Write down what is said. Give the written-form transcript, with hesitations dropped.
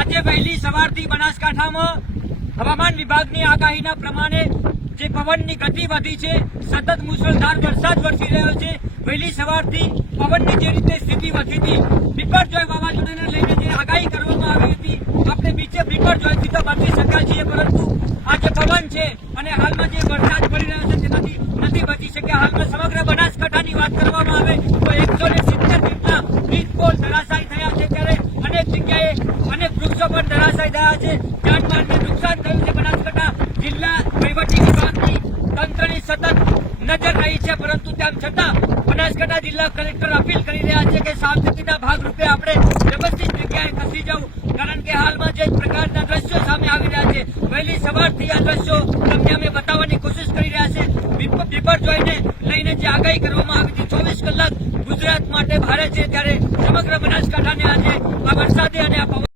આજે વહેલી સવારથી બનાસકાંઠામાં હવામાન વિભાગની આગાહીના પ્રમાણે જે પવનની ગતિ વધી છે, સતત મુશળધાર વરસાદ વરસી રહ્યો છે. વહેલી સવારથી પવનની જે રીતે સ્થિતિ વધી હતી, બિપરજોય વાવાઝોડાને લઈને જે આગાહી કરવામાં આવી હતી, આપણે બીજે બિપરજોયથી તો બચી શક્યા છીએ, પરંતુ આ જે પવન છે અને હાલમાં જે વરસાદ પડી રહ્યો છે તેનાથી નથી બચી શક્યા. હાલમાં સમગ્ર બનાસકાંઠાની વાત કરવામાં આવે તો 170 જેટલા વીજ પોલ ધરાશાયી થયા છે, ત્યારે અનેક જગ્યાએ અનેક વૃક્ષો પણ ધરાશાયી થયા છે. જાનમાલને નુકસાન થયું છે. બનાસકાંઠા જિલ્લા વહીવટી વિભાગની તંત્રની સતત નજર રહી છે, પરંતુ તેમ છતાં બનાસકાંઠા જિલ્લા કલેક્ટર અપીલ કરી રહ્યા છે કે સાવચેતીના ભાગરૂપે આપણે વ્યવસ્થિત જગ્યાએ ખસી જવું, કારણ કે હાલમાં જે પ્રકારના દ્રશ્યો સામે આવી રહ્યા છે, વહેલી સવારથી આ દ્રશ્યો તમને અમે